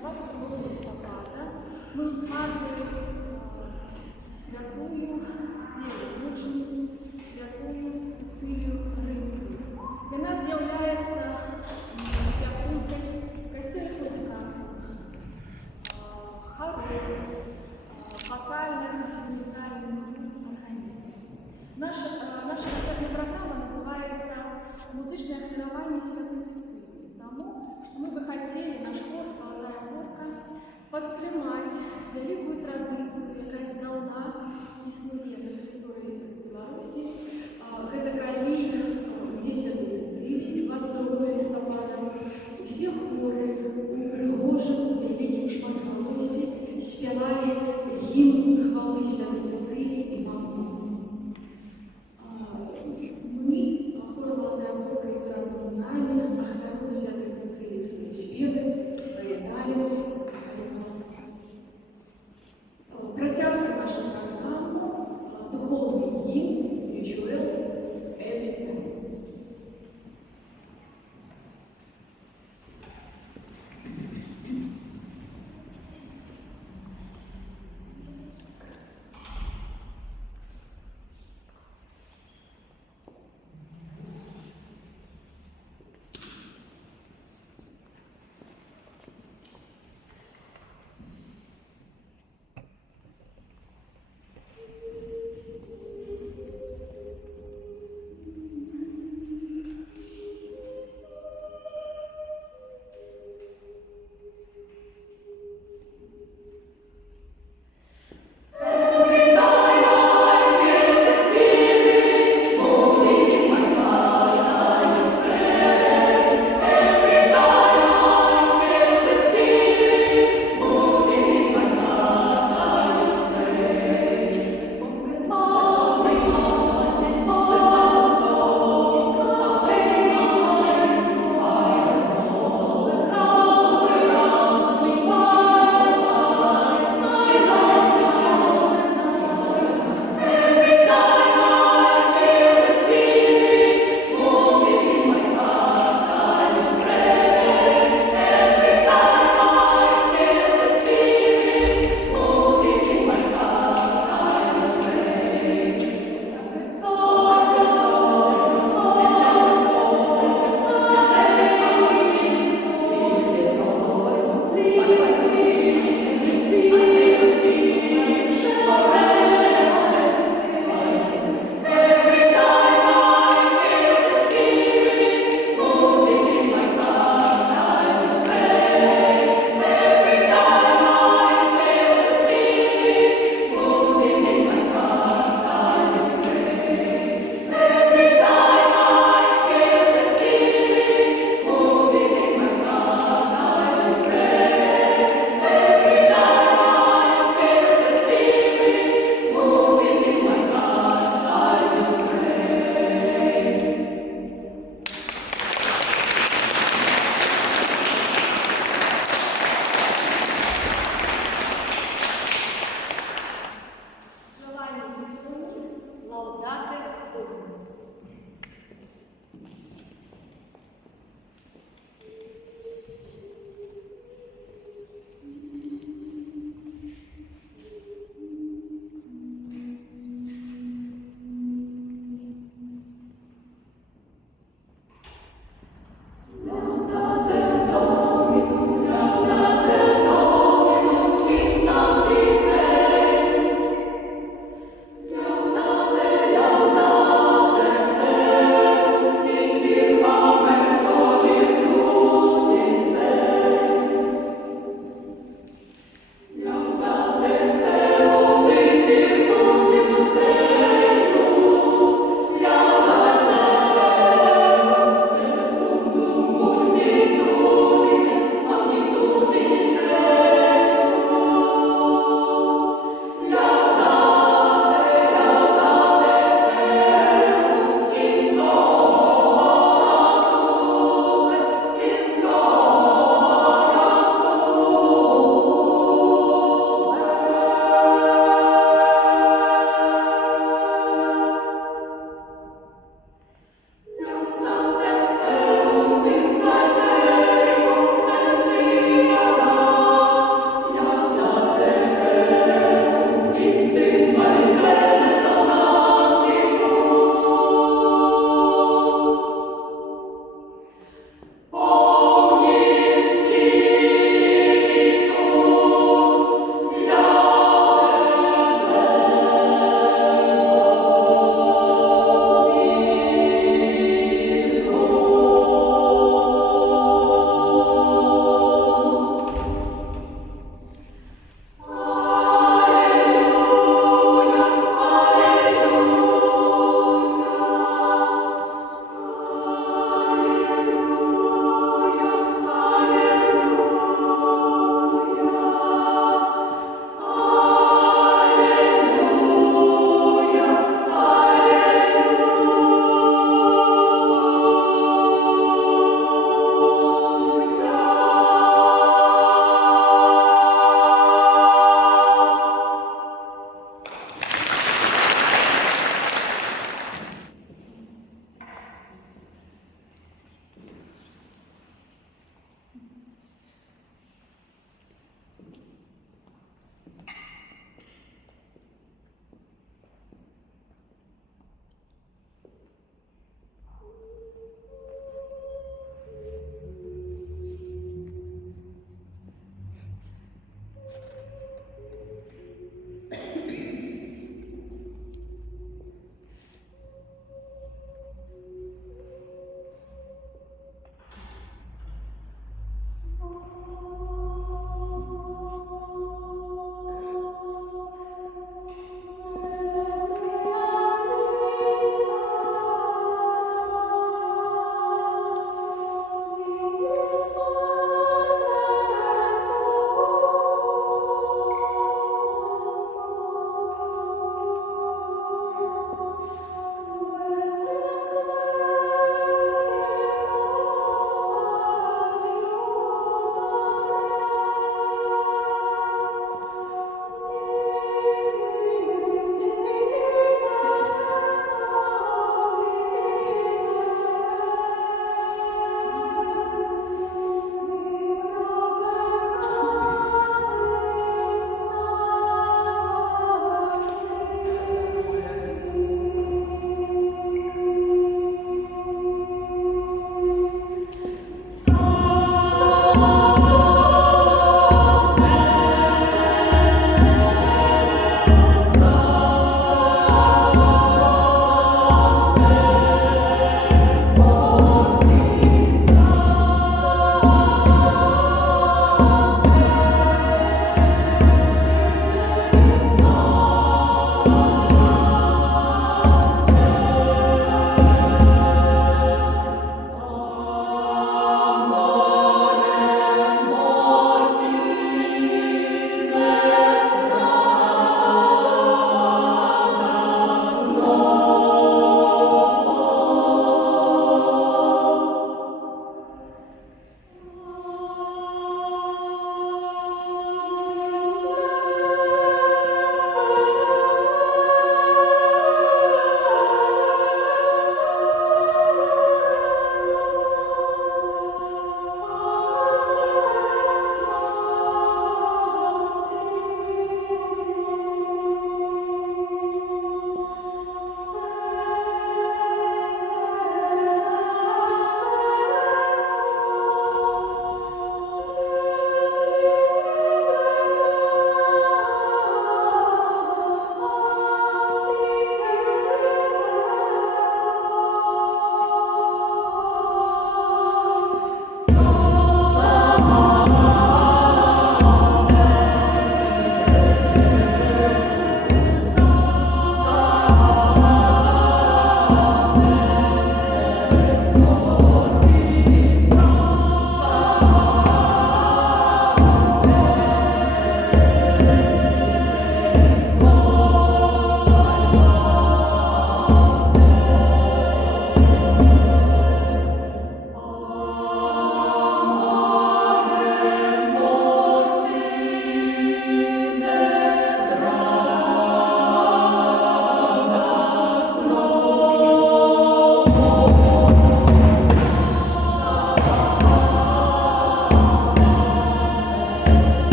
22 листопада ми згадуємо святую дівчину, святую Цицилію Римську. Для нас з'являється п'ятункою костюмів музикантів, хорових, вокальних, інструментальних органістів. Наша концертна програма называется «Музычное хорование Святой Цицилии», потому что мы бы хотели, наш хор, «Золотая горка», подтримать великую традицию, яка здавна існує на території Білорусі. Это калій «Где Святой Цицилии» 22 листопада. Усі хори у пригожому великим шматголосі співали гімн хвали Святой Цицилии і Мамы. Мы, хор «Золотая горка» и разом с нами, охраняем Святой Цицилии свои спевы, свои талии, свои голоса. Протягиваем нашу программу духовный гимн «Spiritual Every Time».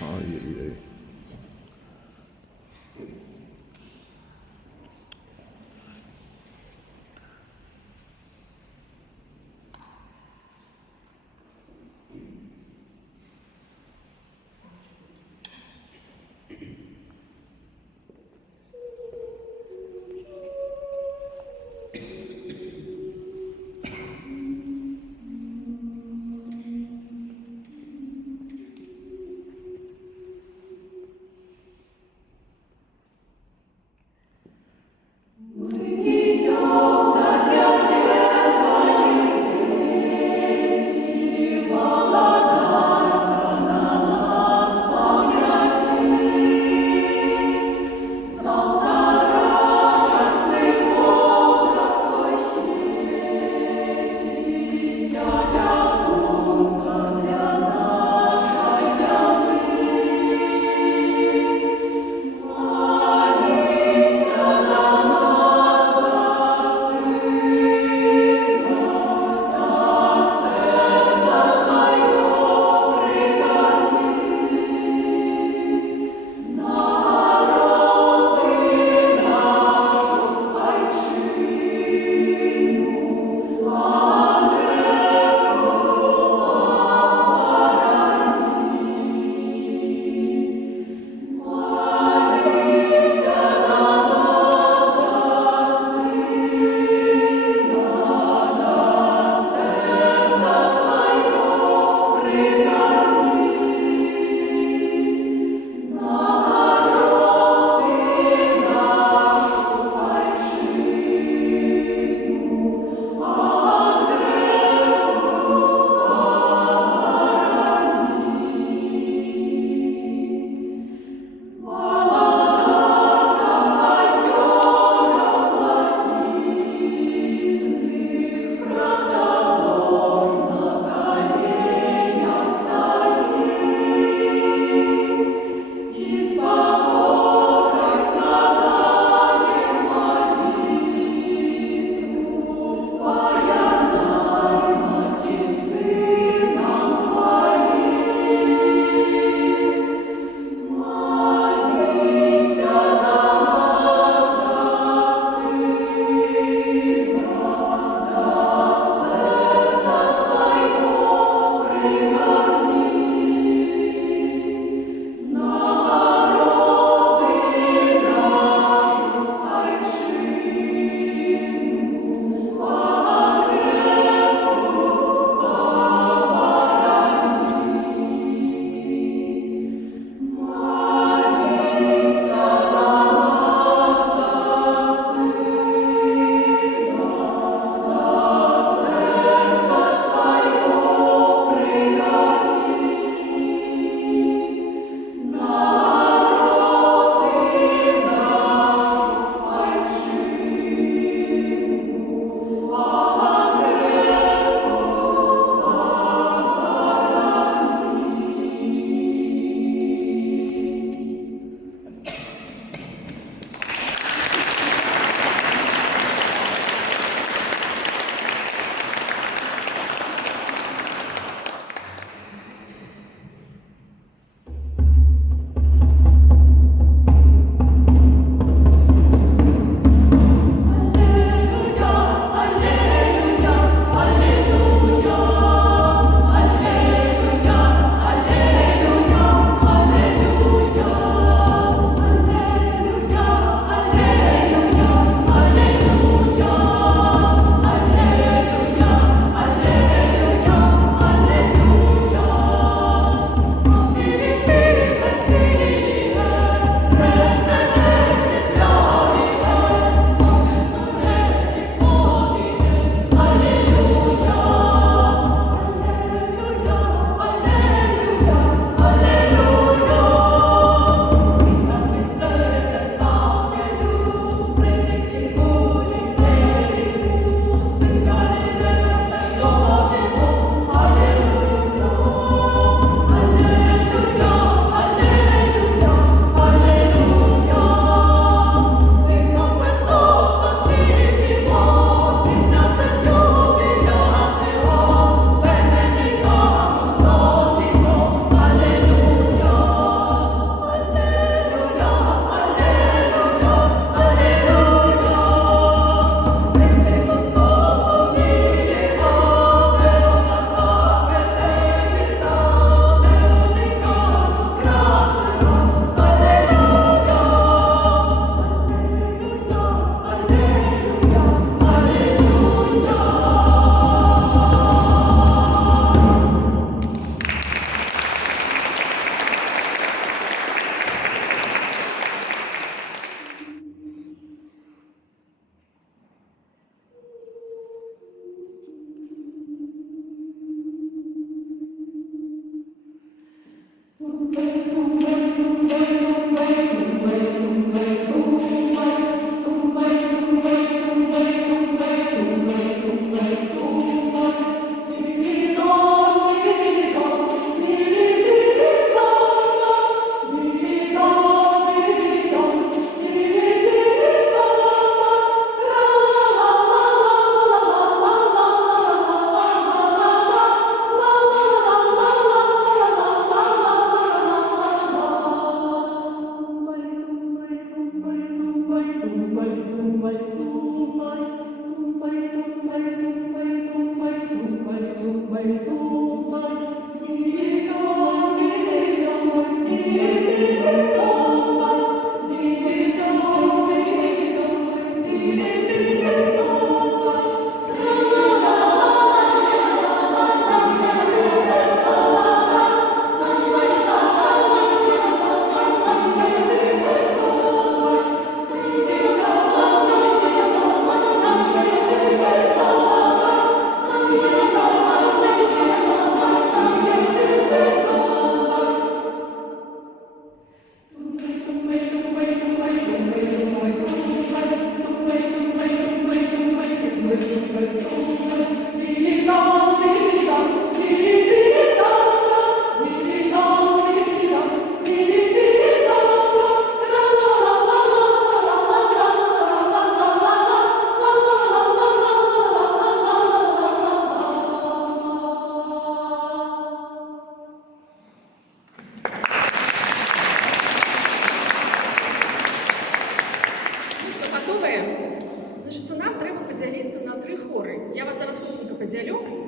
Ай-яй-яй.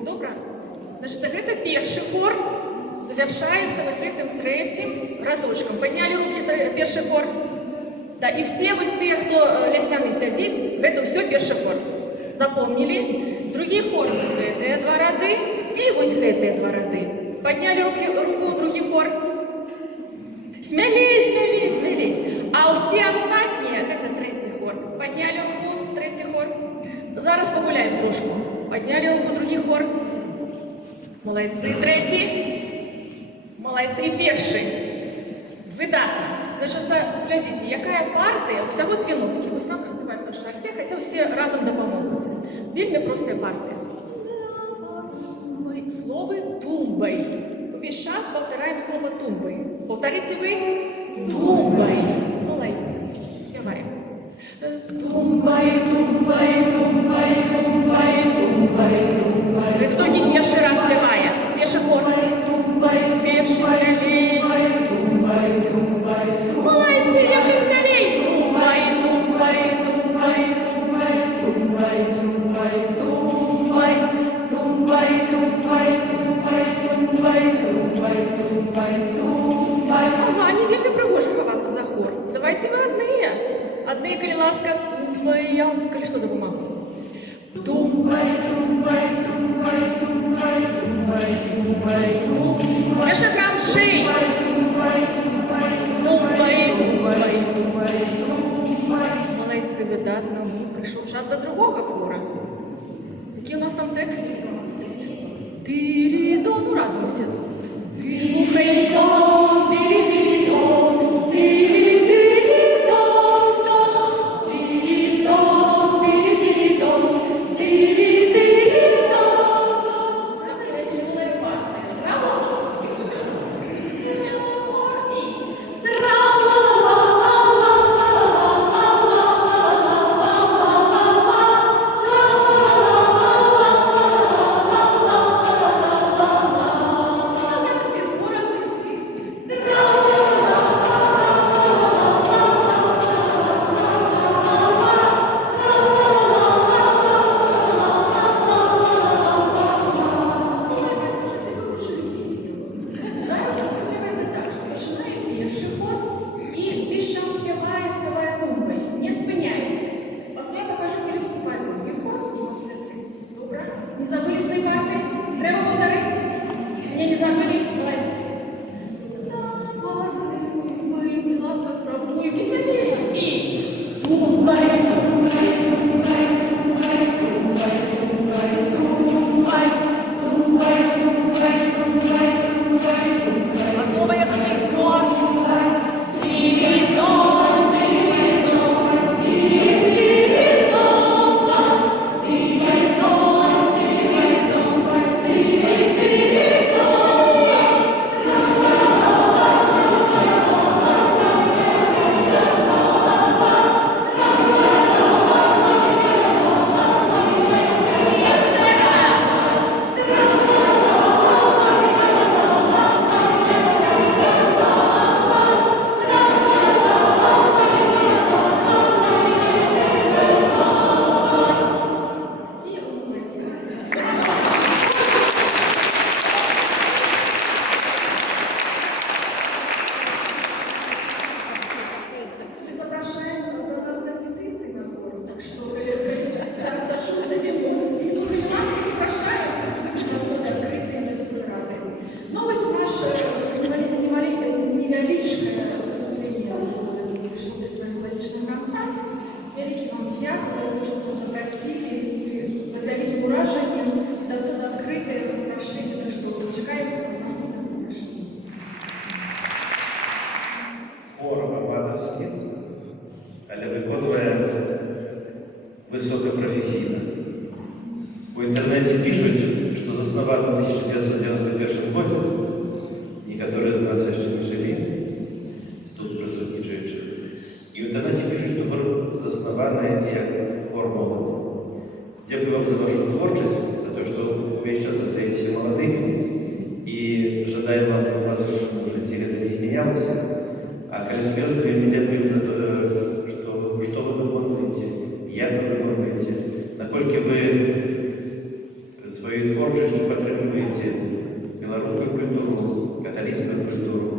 Добра? Значит, гэта першы хор завершаецца вось гэтым трэцім радочкам. Паднялі рукі першы хор. Да, і все вось тыя, хто ля сцяны сядзіць, гэта ўсё першы хор. Запомнілі? Другі хор вось гэтыя два рады і вось гэтыя два рады. Паднялі руку другі хор. Смялей, смялей, смялей. А ўсе астатнія гэта трэці хор. Паднялі руку, трэці хор. Зараз пагуляем трошку. Паднялі руку другі хор. Молодцы, трэці. Молодцы, і першы. Выдатна. Значыцца, глядзіце, якая партыя, усяго 2 ноткі. Вось нам распяваюць на шарке, хаця ўсе разам дапамогуць. Вельмі простая партыя. Мы словы тумбай. Увесь час повторяем слово тумбай. Повторите вы. Тумбай. Молодцы. Спеваем. Тумбай, тумбай, тумбай, тумбай, тумбай, тумбай. Это тільки перший раз співає. Перший хор. Тумбай, перший смелей. Тумбай, тумбай. Молодцы, перший смелей. Тумбай, тумбай, тумбай, тумбай, тумбай, тумбай, тумбай, тумбай, тумбай, тумбай, тумбай, тумбай, тумбай. Ага, не вельмі прыгожа хавацца за хор. Давайте вы адныя. Адныя, калі ласка, тумбай, я вам, калі што, дапамагу. Тумбай, тумбай, тумбай, тумбай, тумбай, тумбай, тумбай. Яшчэ грамчэй. Тумбай, тумбай, тумбай, тумбай, тумбай, тумбай. Молодцы, выдатна. Прыйшоў час да другога хора. Які у нас там тэкст? Тиридон, ну разом усе. Ти слухай дон, тиридон, тиридон, тиридон, тиридон, тиридон. Закрасивая партия. Браво! невеличке виступлення прийшло без своего личного конца. Великий вам дякую за те, що ви запросили, ви великим ураженням, за все відкрите, запрошення, за що чекаємо вас на запрошення. Хор Арбатовський, але виконує високопрофесійно. У інтернеті пишуть, що заснував у 1991 році, некоторые из нас ще не живі, з тут присутнічуючих. І в інтернеті пишуть, що хор заснований як хор молоді. Дякую вам за вашу творчість, за те, що ви весь час остаетесь молодыми, и желаем вам, чтобы у вас в житті это не менялось. А коли серьезно, вы дякуем за то, что вы виконуєте, як ви виконуєте, наскільки ви своєю творчістю підтримуєте білоруську культуру, католицьку культуру,